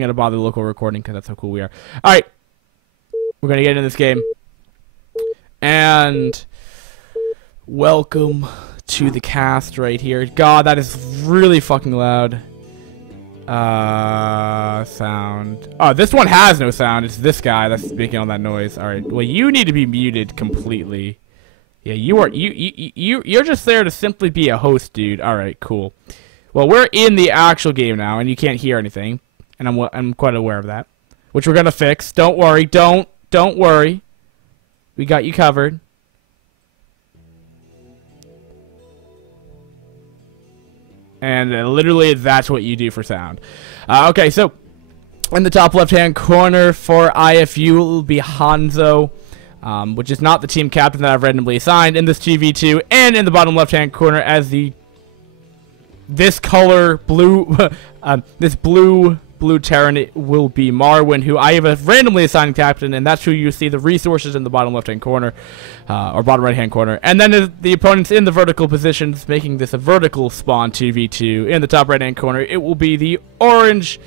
gonna bother the local recording because that's how cool we are. All right, we're gonna get into this game, and welcome to the cast right here. God, that is really fucking loud. Sound. Oh, this one has no sound. It's this guy that's making all that noise. All right. Well, you need to be muted completely. Yeah, you're just there to simply be a host, dude. All right, cool. Well, we're in the actual game now, and you can't hear anything, and I'm quite aware of that, which we're gonna fix. Don't worry. Don't worry. We got you covered. And literally, that's what you do for sound. Okay, so in the top left-hand corner for IFU will be Hanzo, which is not the team captain that I've randomly assigned in this GV2. And in the bottom left-hand corner, as this color blue, this blue Terran, it will be Marwin, who I have randomly assigned captain, and that's who you see the resources in the bottom left-hand corner, or bottom right-hand corner. And then the opponents in the vertical positions, making this a vertical spawn 2v2. In the top right-hand corner, it will be the orange.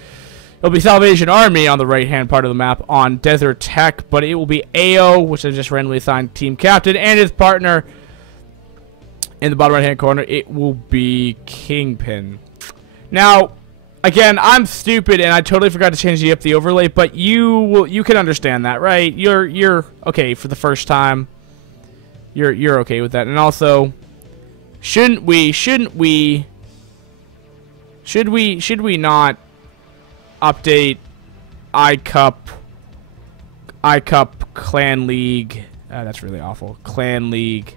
It'll be Salvation Army on the right-hand part of the map on Desert Tech, but it will be AO, which I just randomly assigned team captain, and his partner in the bottom right-hand corner, it will be Kingpin. Now, again, I'm stupid and I totally forgot to change the overlay, but you can understand that, right? You're okay for the first time. You're okay with that. And also, should we not update iCup Clan League? That's really awful. Clan League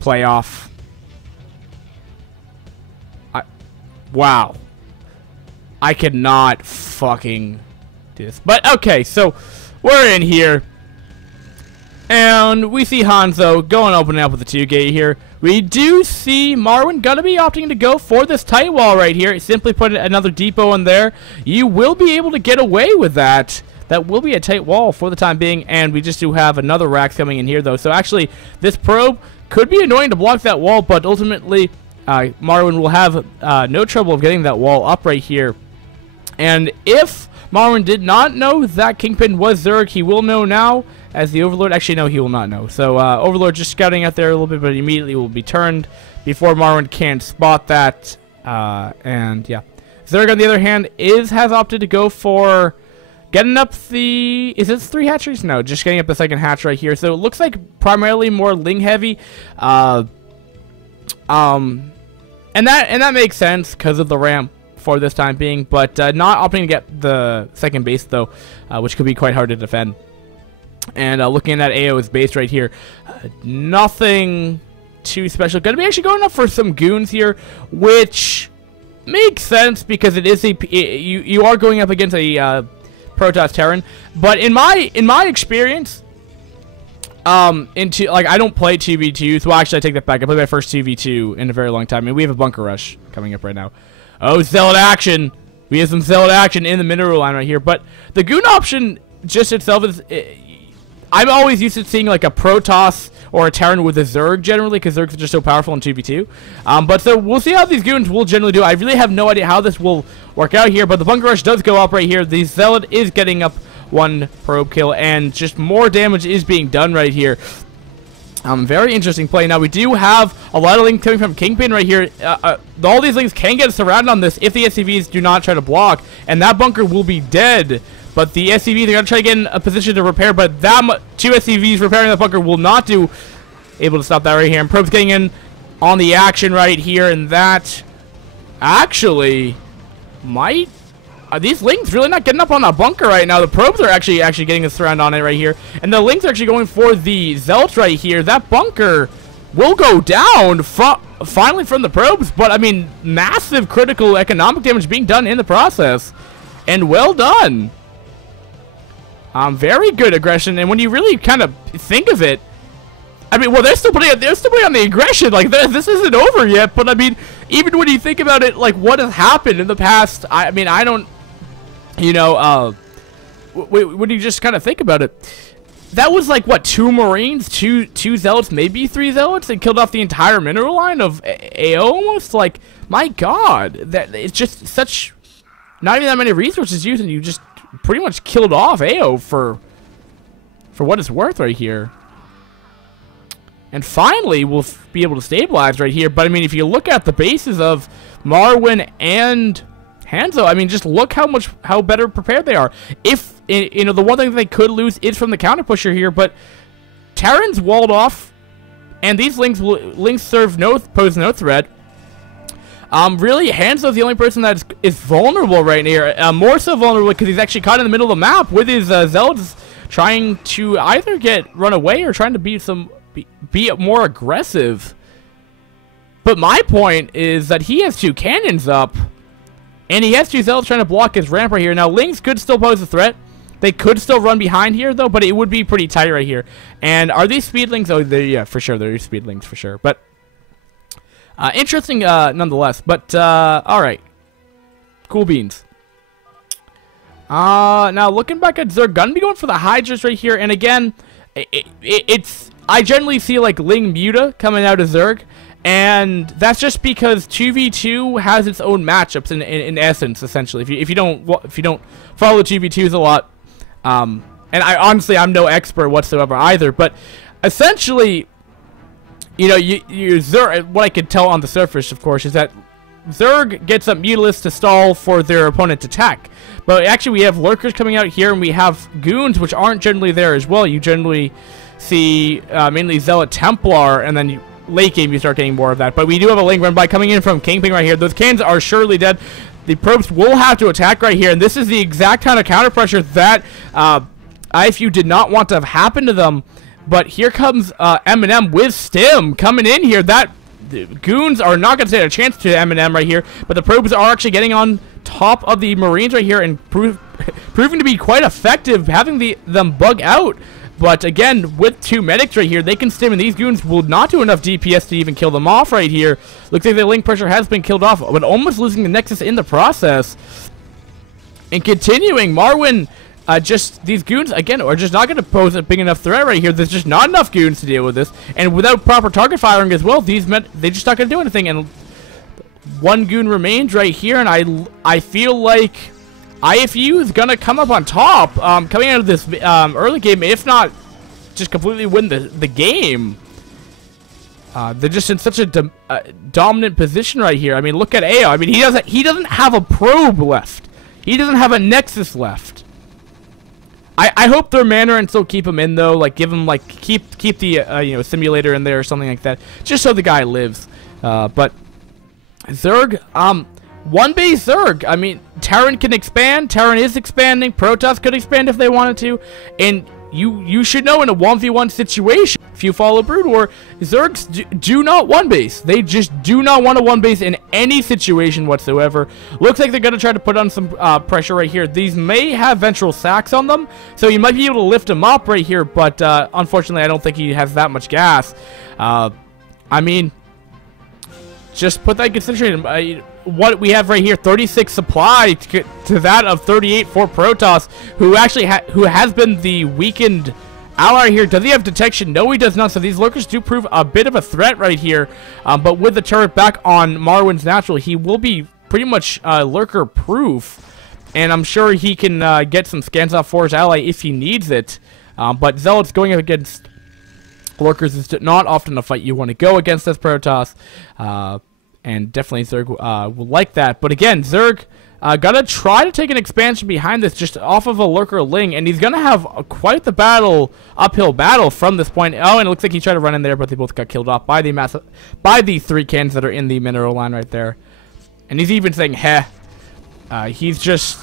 playoff. Wow. I cannot fucking do this. But okay, so we're in here. And we see Hanzo going opening up with the 2-gate here. We do see Marwin gonna be opting to go for this tight wall right here. Simply put another depot in there. You will be able to get away with that. That will be a tight wall for the time being. And we just do have another rack coming in here though. So actually, this probe could be annoying to block that wall, but ultimately, Marwin will have no trouble of getting that wall up right here. And if Marwin did not know that Kingpin was Zerg, he will know now, as the Overlord. Actually, no, he will not know. So, Overlord just scouting out there a little bit, but immediately will be turned before Marwin can spot that. And, yeah. Zerg, on the other hand, has opted to go for getting up the... Is it 3 hatcheries? No, just getting up the second hatch right here. So it looks like primarily more Ling heavy. And that makes sense because of the ramp for this time being. But not opting to get the second base, though, which could be quite hard to defend. And looking at AO's base right here, nothing too special. Going to be actually going up for some goons here, which makes sense because it is you are going up against a... Protoss Terran, but in my experience, I don't play 2v2s. Well, actually, I take that back. I played my first 2v2 in a very long time, and we have a bunker rush coming up right now. Oh, Zealot action! We have some Zealot action in the mineral line right here, but the goon option just itself is... I'm always used to seeing like a Protoss or a Terran with a Zerg generally, because Zergs are just so powerful in 2v2. But so we'll see how these goons will generally do. I really have no idea how this will work out here, but the bunker rush does go up right here. The Zealot is getting up one probe kill, and just more damage is being done right here. Very interesting play. Now, we do have a lot of links coming from Kingpin right here. All these links can get surrounded on this if the SCVs do not try to block, and that bunker will be dead. But the SCVs are going to try to get in a position to repair, but that 2 SCVs repairing that bunker will not do. Able to stop that right here. And Probe's getting in on the action right here, and that actually might... Are these links really not getting up on that bunker right now? The probes are actually getting a surround on it right here. And the links are actually going for the Zealots right here. That bunker will go down finally from the probes, but I mean, massive critical economic damage being done in the process. And well done. Very good aggression, and when you really kind of think of it, I mean, well, they're still putting on the aggression. Like, this isn't over yet, but I mean, even when you think about it, like, what has happened in the past, I mean, I don't, you know, when you just kind of think about it, that was like, what, 2 Marines, two Zealots, maybe 3 Zealots, and killed off the entire mineral line of AO almost? Like, my god, that it's just such, not even that many resources used, and you just pretty much killed off AO for what it's worth right here. And finally, we'll be able to stabilize right here. But, I mean, if you look at the bases of Marwyn and Hanzo, I mean, just look how better prepared they are. If, you know, the one thing they could lose is from the counter pusher here, but Terran's walled off, and these links pose no threat. Really, Hanzo's the only person that is vulnerable right here. More so vulnerable because he's actually caught in the middle of the map with his Zealots trying to either run away or trying to be more aggressive. But my point is that he has 2 cannons up, and he has 2 Zealots trying to block his ramp right here. Now, Lings could still pose a threat. They could still run behind here, though, but it would be pretty tight right here. And are these speedlings? Oh, yeah, for sure. They're speedlings for sure. But interesting nonetheless. But, all right. Cool beans. Now, looking back at Zerg, gonna be going for the Hydras right here. And again, I generally see, like, Ling Muta coming out of Zerg. And that's just because 2v2 has its own matchups in essence, essentially. If you don't follow 2v2s a lot, and I'm no expert whatsoever either, but essentially, you know, Zerg, what I could tell on the surface, of course, is that Zerg gets up Mutalists to stall for their opponent to attack. But actually, we have Lurkers coming out here, and we have Goons, which aren't generally there as well. You generally see mainly Zealot Templar, and then late game you start getting more of that. But we do have a Ling run by coming in from Kingpin right here. Those cannons are surely dead. The probes will have to attack right here, and this is the exact kind of counter pressure that IFU did not want to have happen to them. But here comes M&M with Stim coming in here. The Goons are not going to stand a chance to M&M right here, but the probes are actually getting on top of the Marines right here and proving to be quite effective, having them bug out. But again, with 2 medics right here, they can stim, and these Goons will not do enough DPS to even kill them off right here. Looks like the Link pressure has been killed off, but almost losing the Nexus in the process. And continuing, Marwyn, these Goons, again, are just not going to pose a big enough threat right here. There's just not enough Goons to deal with this. And without proper target firing as well, they're just not going to do anything. And 1 Goon remains right here, and I feel like IFU is going to come up on top, coming out of this early game, if not just completely win the game. They're just in such a dominant position right here. I mean, look at AO. I mean, he doesn't have a probe left. He doesn't have a Nexus left. I hope their Mandarin still keep him in, though. Like, give him, like, keep the, simulator in there or something like that. Just so the guy lives. But Zerg, 1 base Zerg. I mean, Terran can expand. Terran is expanding. Protoss could expand if they wanted to. And you should know in a 1v1 situation, if you follow Brood War, Zergs do not 1 base. They just do not want to 1 base in any situation whatsoever. Looks like they're going to try to put on some pressure right here. These may have ventral sacks on them, so you might be able to lift them up right here, but unfortunately, I don't think he has that much gas. I mean, just put that in consideration. What we have right here, 36 supply to that of 38 for Protoss, who actually who has been the weakened ally here. Does he have detection? No, he does not. So these Lurkers do prove a bit of a threat right here. But with the turret back on Marwyn's natural, he will be pretty much Lurker proof. And I'm sure he can get some scans off for his ally if he needs it. But Zealots going up against Lurkers is not often a fight you want to go against as Protoss. And definitely Zerg will like that. But again, Zerg gonna try to take an expansion behind this just off of a Lurker Ling. And he's gonna have quite the uphill battle from this point. Oh, and it looks like he tried to run in there, but they both got killed off by the 3 cannons that are in the mineral line right there. And he's even saying, heh. I just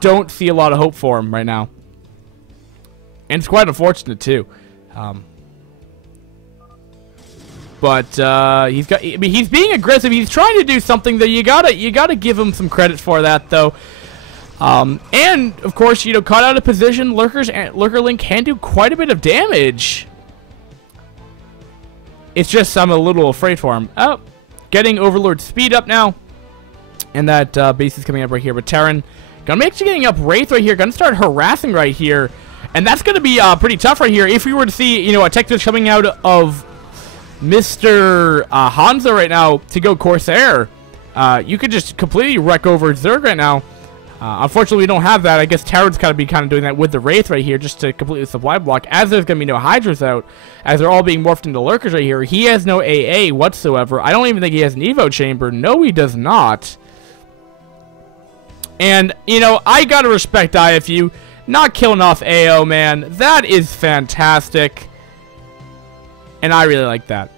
don't see a lot of hope for him right now. And it's quite unfortunate, too. But he's being aggressive. He's trying to do something that you gotta give him some credit for that, though. And of course, caught out of position, Lurker Ling can do quite a bit of damage. It's just I'm a little afraid for him. Oh, getting Overlord speed up now, and that base is coming up right here. But Terran gonna be actually getting up Wraith right here. Gonna start harassing right here. And that's going to be pretty tough right here. If we were to see, you know, a tech switch coming out of Mr. Hanzo right now to go Corsair, you could just completely wreck over Zerg right now. Unfortunately, we don't have that. I guess Terran's kind of doing that with the Wraith right here just to completely supply block, as there's going to be no Hydras out, as they're all being morphed into Lurkers right here. He has no AA whatsoever. I don't even think he has an Evo Chamber. No, he does not. And, you know, I got to respect IFU not killing off AO, man. That is fantastic. And I really like that.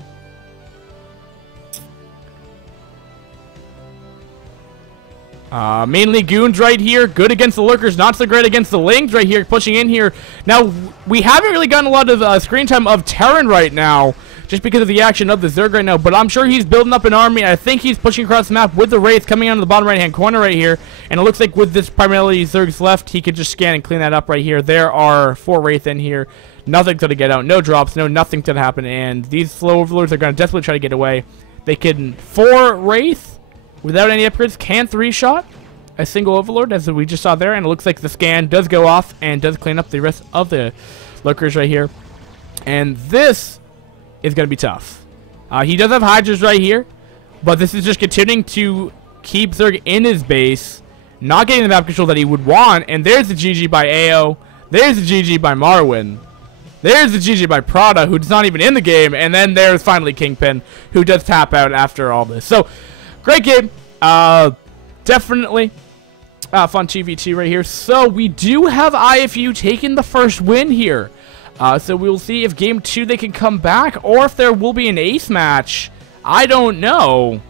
Mainly Goons right here. Good against the Lurkers. Not so great against the Lings right here. Pushing in here. Now, we haven't really gotten a lot of screen time of Terran right now. Just because of the action of the Zerg right now. But I'm sure he's building up an army. I think he's pushing across the map with the Wraith coming out of the bottom right-hand corner right here. And it looks like with this primarily Zerg's left, he could just scan and clean that up right here. There are 4 Wraith in here. Nothing's going to get out. No drops. No nothing's going to happen. And these slow overlords are going to desperately try to get away. They can 4 Wraith without any upgrades, can 3-shot a single Overlord, as we just saw there, and it looks like the scan does go off and does clean up the rest of the Lurkers right here. And this is going to be tough. He does have Hydras right here, but this is just continuing to keep Zerg in his base, not getting the map control that he would want, and there's the GG by AO, there's the GG by Marwin, there's the GG by Prada, who's not even in the game, and then there's finally Kingpin, who does tap out after all this. So, great game. Definitely fun TVT right here. So we do have IFU taking the first win here. So we will see if game 2 they can come back, or if there will be an ace match. I don't know.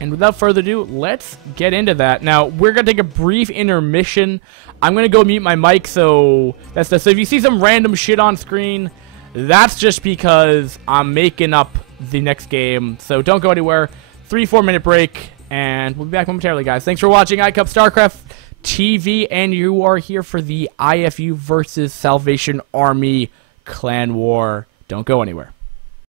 And without further ado, let's get into that. Now, we're going to take a brief intermission. I'm going to go mute my mic, so that's the. So if you see some random shit on screen, that's just because I'm making up the next game. So don't go anywhere. 3-4 minute break, and we'll be back momentarily, guys. Thanks for watching iCup StarCraft TV, and you are here for the IFU versus Salvation Army Clan War. Don't go anywhere.